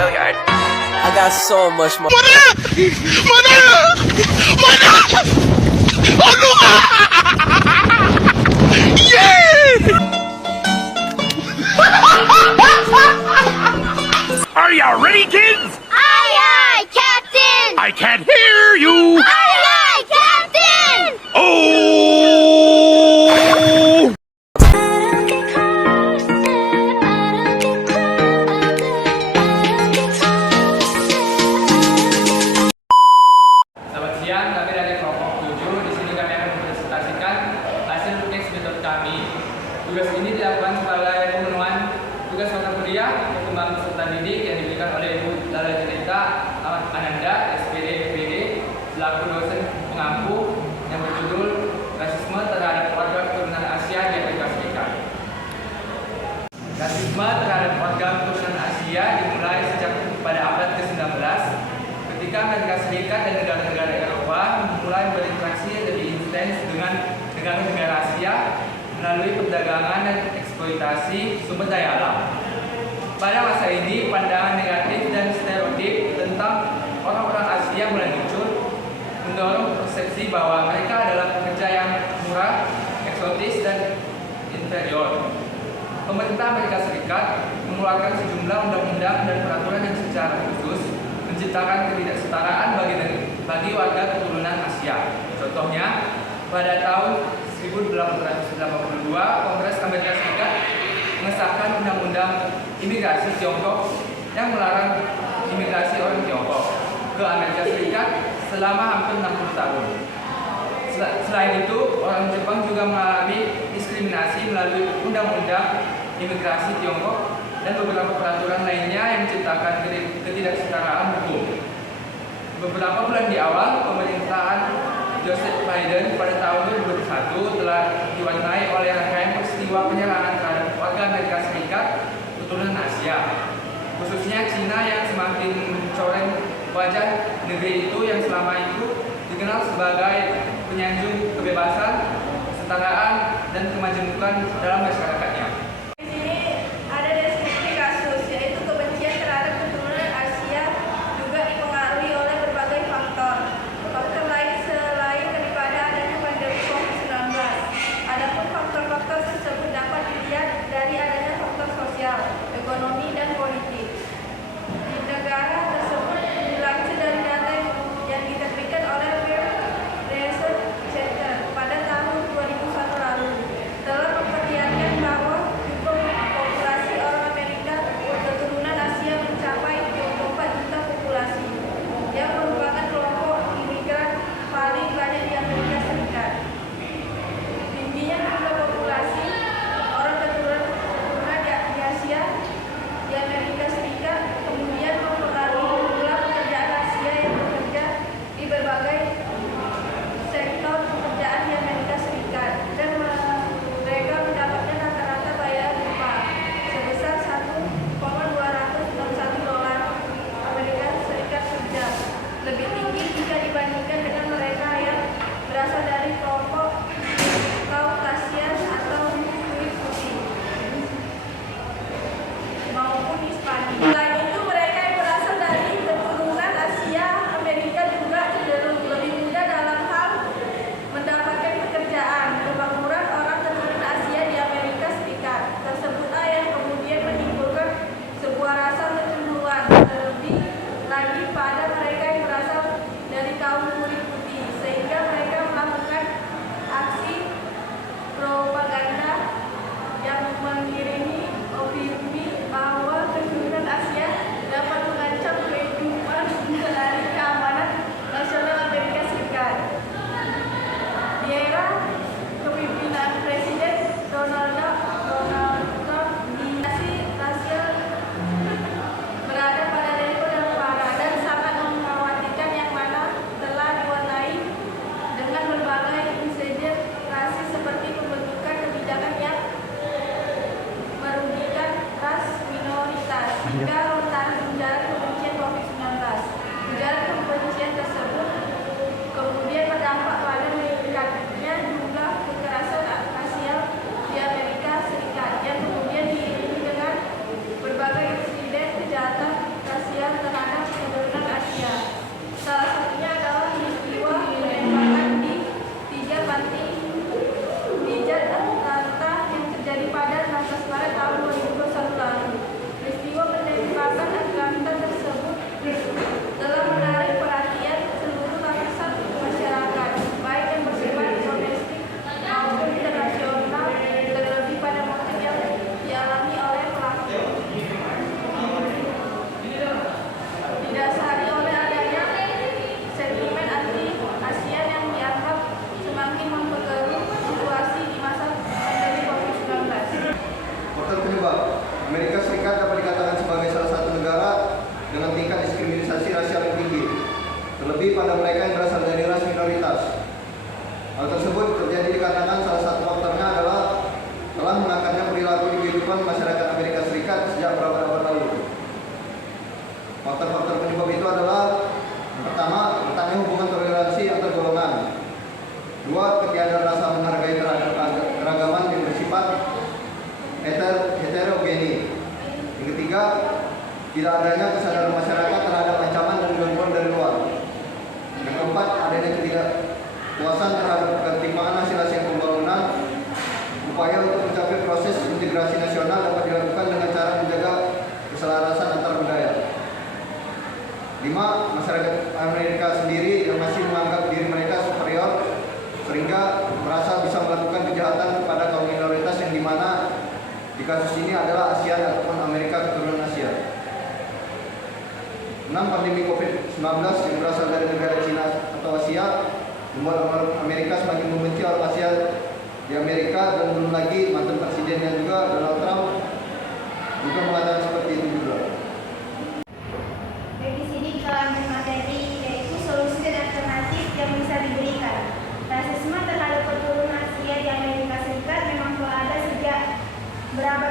Gilliard. I got so much more. Are you ready, kids? Aye, aye, Captain! I can't hear you. Aye, aye, Captain! Oh! Selamat siang, kami dari kelompok 7. Di sini kami akan mempresentasikan hasil teks metode kami. Tugas ini dilakukan sebagai pemenuhan tugas mata kuliah perkembangan peserta didik yang diberikan oleh Ibu Lala Jelita Ananda, SPD PPD, selaku dosen pengampu yang berjudul Rasisme terhadap warga keturunan Asia di Amerika Serikat. Rasisme terhadap warga keturunan Asia dimulai sejak pada abad ke-19 ketika Amerika Serikat dan negara-negara Eropa mulai berinteraksi lebih intens dengan negara-negara Asia melalui perdagangan dan eksploitasi sumber daya alam. Pada masa ini, pandangan negatif dan stereotip tentang orang-orang Asia mulai muncul, mendorong persepsi bahwa mereka adalah pekerja yang murah, eksotis, dan inferior. Pemerintah Amerika Serikat mengeluarkan sejumlah undang-undang dan peraturan yang secara khusus menciptakan ketidaksetaraan bagi warga keturunan Asia. Contohnya, pada tahun 1882, Kongres Amerika Serikat mengesahkan Undang-Undang Imigrasi Tiongkok yang melarang imigrasi orang Tiongkok ke Amerika Serikat selama hampir 60 tahun. Selain itu, orang Jepang juga mengalami diskriminasi melalui Undang-Undang Imigrasi Tiongkok dan beberapa peraturan lainnya yang menciptakan ketidaksetaraan hukum. Beberapa bulan di awal pemerintahan Joseph Biden pada tahun 2021 telah diwarnai oleh rangkaian peristiwa penyerangan terhadap warga Amerika Serikat keturunan Asia, khususnya Cina yang semakin mencoreng wajah negeri itu yang selama itu dikenal sebagai penyanjung kebebasan, kesetaraan, dan kemajemukan dalam masyarakatnya. Ekonomi dan politik di negara tersebut dilansir dari data yang diterbitkan oleh Pew Research Center pada tahun 2001 lalu telah memperlihatkan bahwa berlaku di kehidupan masyarakat Amerika Serikat sejak berabad-abad lalu. Faktor-faktor penyebab itu adalah: pertama, letaknya hubungan toleransi antar golongan. Dua, ketiadaan rasa menghargai terhadap keragaman yang bersifat heterogeni. Yang ketiga, tidak adanya kesadaran masyarakat terhadap ancaman dan gangguan dari luar. Yang keempat, adanya ketidakpuasan terhadap ketimpangan hasil-hasil pembangunan. Upaya untuk mencapai proses integrasi nasional dapat dilakukan dengan cara menjaga keselarasan antar budaya. 5. Masyarakat Amerika sendiri yang masih menganggap diri mereka superior sehingga merasa bisa melakukan kejahatan kepada kaum minoritas yang dimana di kasus ini adalah ASEAN ataupun Amerika keturunan Asia. 6. Pandemi COVID-19 yang berasal dari negara Cina atau Asia membuat Amerika semakin membenci orang Asia di Amerika, dan belum lagi mantan presidennya juga Donald Trump juga mengatakan seperti itu juga. Dari sini kita lanjut materi, yaitu solusi dan alternatif yang bisa diberikan. Rasisme terhadap keturunan Asia di Amerika Serikat memang telah ada sejak berabad